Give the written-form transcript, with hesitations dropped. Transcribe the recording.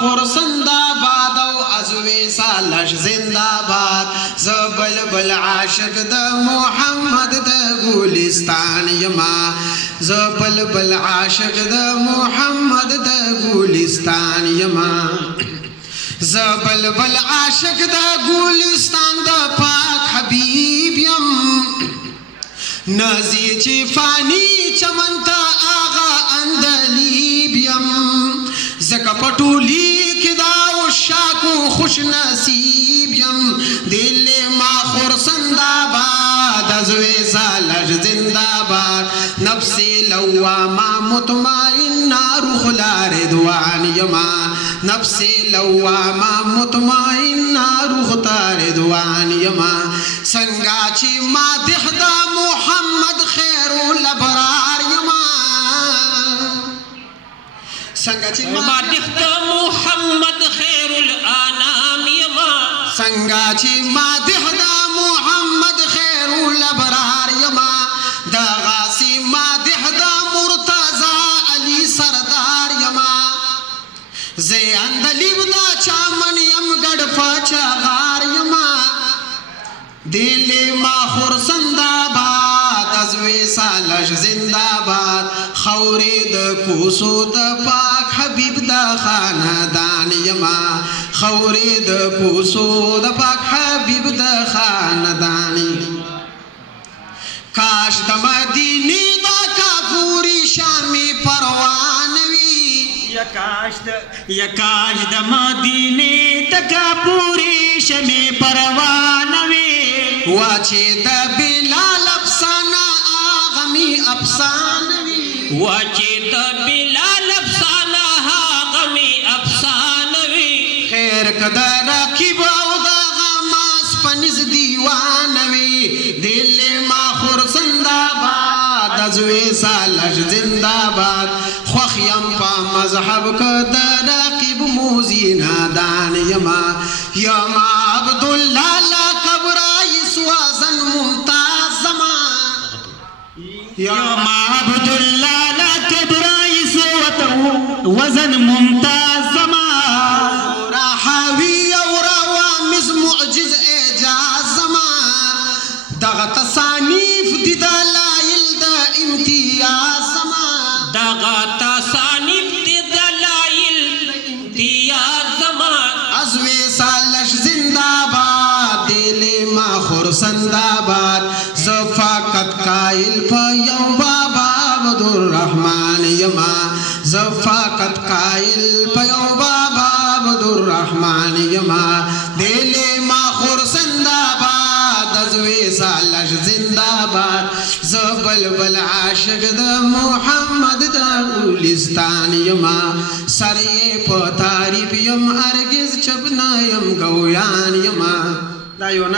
خرسند آباد او ازوی سالش زنداباد ز بلبل عاشق د محمد د ګلستان یما ز بلبل عاشق د محمد د ګلستان یما ز بلبل عاشق د ګلستان د پاک حبیب یم نازی چی فانی چمنتا آغا اندلیب یم زکا پٹولی کدا شاکو خوش نصیب یم دل ما خرسند آباد ازوی سالش زنداباد نفس لواما مطمئن روح لاردوان یما نفس لواما مطمئن روح تاردوان یما سنگا چی مادح دا محمد خیر الابرار یما سنگا چی مادح دا محمد خیر الانام یما سنگا چی مادح دا محمد خیر الابرار یما دا غاسی مادح دا مرتضی علی سردار یما زی اندلیب دا چامن یم گڑ پاچا غار یما دل ما خرسند آباد ازوی سالش زنداباد خوری د کوسو د پاک حبیب د خاندان یما خوری د کوسو د پاک حبیب د خاندان کاش د مدینی دا کافوری شامی پروان وی یا کاش د مدینی دا کافوری شامی پروان وی واچه دا بلال افسانه آغمی افسانه وی واچه دا بلال افسانه آغمی افسانه وی خیر کدا رقیب او دا غماس پنیز دیوانه وی دل ما خرسند آباد ازوی سالش زنداباد خوخیم پا مذهب کدا رقیب موزی نادان یما یما عبداللہ وزن ممتاز زمان یوم عبداللہ لکب رئیس وزن ممتاز زمان راحاوی او روامز معجز اعجاز زمان دغ تصانیف دی دلائل دا امتیاز زمان دغ تصانیف دی دلائل امتیاز زمان ازوی سالش زنداباد دل ما خرسند آباد زفاقت قائل پا یو بابا عبدالرحمن یما زفاقت قائل پا یو بابا عبدالرحمن یما دل ما خرسند آباد ازوی سالش زنداباد زبلبل عاشق دا محمد دا گلستان یما سری پا تعریف یم ارگز چبنا یم گویان یما